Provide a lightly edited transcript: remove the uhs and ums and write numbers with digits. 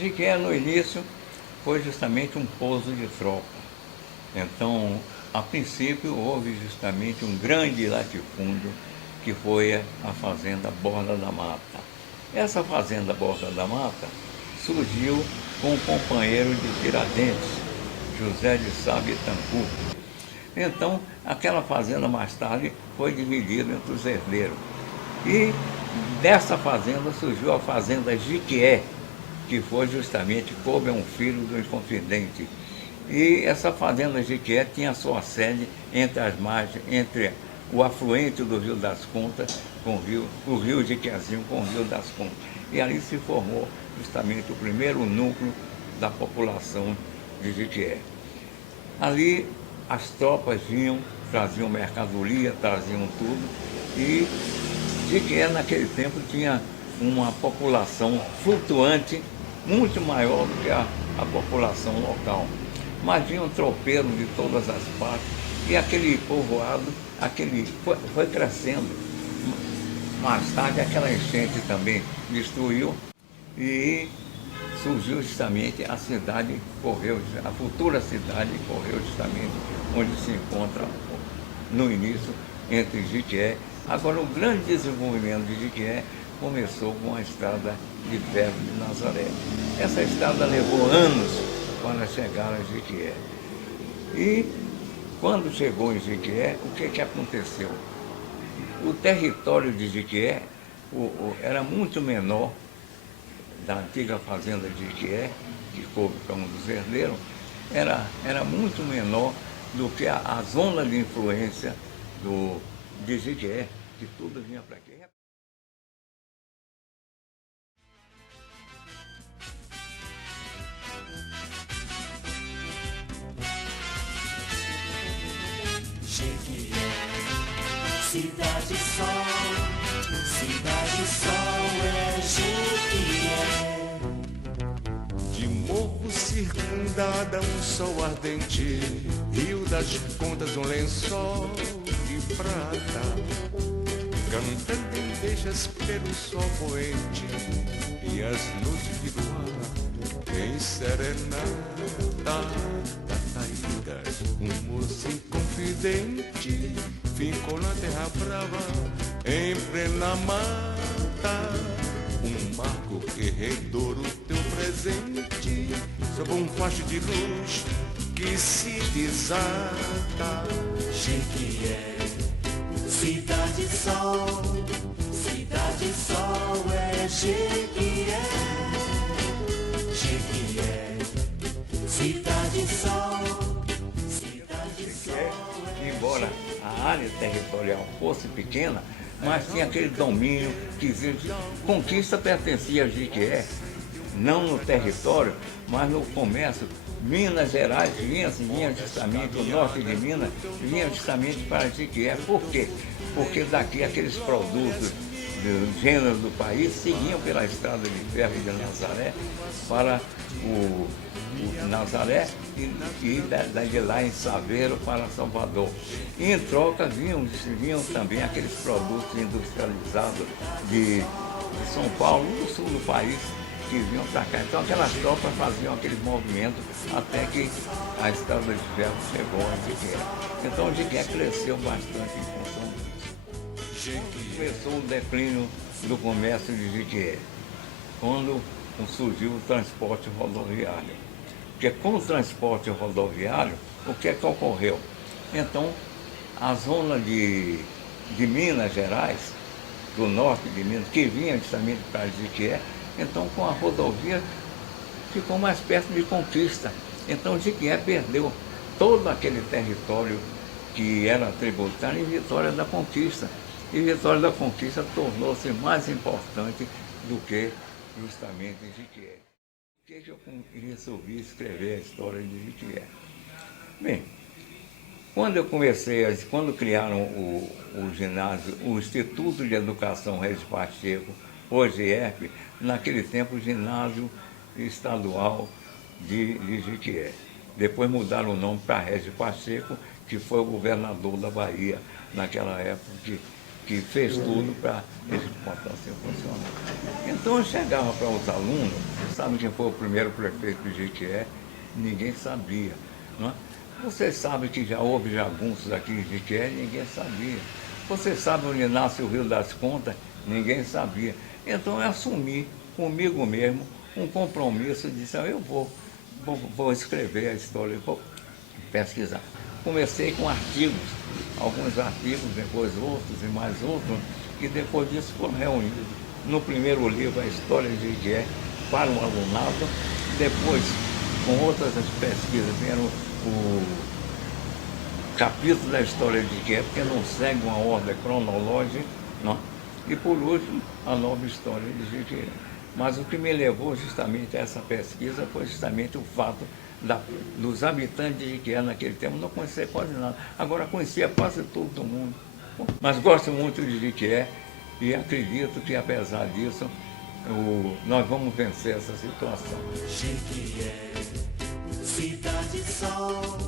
Jequié, no início, foi justamente um pouso de tropa. Então, a princípio, houve justamente um grande latifúndio, que foi a Fazenda Borda da Mata. Essa Fazenda Borda da Mata surgiu com um companheiro de Tiradentes, José de Sá Bittencourt. Então, aquela fazenda mais tarde foi dividida entre os herdeiros. E dessa fazenda surgiu a Fazenda Jequié, que foi justamente, coube a um filho do Inconfidente. E essa Fazenda Jequié tinha sua sede entre as margens, entre o afluente do Rio das Contas, com o rio Jequiézinho com o Rio das Contas. E ali se formou justamente o primeiro núcleo da população de Jequié. Ali as tropas vinham, traziam mercadoria, traziam tudo, e Jequié naquele tempo tinha uma população flutuante muito maior do que a população local. Mas vinham tropeiros de todas as partes, e aquele povoado foi crescendo. Mais tarde aquela enchente também destruiu e surgiu justamente a cidade Correio, a futura cidade Correio, justamente onde se encontra no início entre Jequié. Agora, o grande desenvolvimento de Jequié começou com a estrada de ferro de Nazaré. Essa estrada levou anos para chegar a Jequié. E quando chegou em Jequié, o que aconteceu? O território de Jequié era muito menor da antiga fazenda de Jequié, que coube para um dos herdeiros, era muito menor do que a zona de influência de Jequié, que tudo vinha para aqui. Jequié, Cidade Sol, Cidade Sol é Jequié. De morro circundada, um sol ardente, Rio das Contas, um lençol de prata, cantando em beijas pelo sol poente, e as noites de luar em serenata. Um moço inconfidente ficou na terra brava, em plena mata. Um marco corredor, o teu presente, sob um facho de luz que se desata. Jequié, Cidade Sol, Cidade Sol é Jequié. Jequié, Cidade Sol, Cidade Sol é. Embora a área territorial fosse pequena, mas tinha aquele domínio que existe. Conquista pertencia a Jequié, não no território, mas no comércio. Minas Gerais vinha justamente, o norte de Minas vinha justamente para Jequié. Por quê? Porque daqui aqueles produtos do gênero do país seguiam pela estrada de ferro de Nazaré para o Nazaré e de lá em Saveiro para Salvador. E em troca vinham também aqueles produtos industrializados de São Paulo, do sul do país, que vinham para cá. Então aquelas tropas faziam aqueles movimentos até que a estrada de ferro chegou a Jequié. Então Jequié cresceu bastante em função disso. Começou o declínio do comércio de Jequié, quando surgiu o transporte rodoviário. Porque com o transporte rodoviário, o que ocorreu? Então, a zona de Minas Gerais, do norte de Minas, que vinha justamente para Jequié, então com a rodovia ficou mais perto de Conquista. Então Jequié perdeu todo aquele território que era tributário em Vitória da Conquista. E Vitória da Conquista tornou-se mais importante do que justamente Jequié. Por que eu resolvi escrever a história de Jequié? Bem, quando criaram o ginásio, o Instituto de Educação Regis Pacheco, hoje IEP, naquele tempo o ginásio estadual de Jequié. Depois mudaram o nome para Regis Pacheco, que foi o governador da Bahia naquela época que que fez tudo para esse importância funcionar. Então eu chegava para os alunos, sabe quem foi o primeiro prefeito de Jequié? Ninguém sabia. Não é? Vocês sabem que já houve jagunços aqui em Jequié? Ninguém sabia. Vocês sabem onde nasce o Rio das Contas? Ninguém sabia. Então eu assumi comigo mesmo um compromisso de dizer, eu vou escrever a história, vou pesquisar. Comecei com artigos, alguns artigos, depois outros e mais outros, e depois disso foram reunidos. No primeiro livro, a história de Jequié para o alunado, depois, com outras pesquisas, vieram o capítulo da história de Jequié, porque não segue uma ordem cronológica, não? E por último, a nova história de Jequié. Mas o que me levou justamente a essa pesquisa foi justamente o fato dos habitantes de Jequié naquele tempo. Não conhecia quase nada. Agora conhecia quase todo mundo. Mas gosto muito de Jequié e acredito que, apesar disso, nós vamos vencer essa situação. Jequié, cidade sol.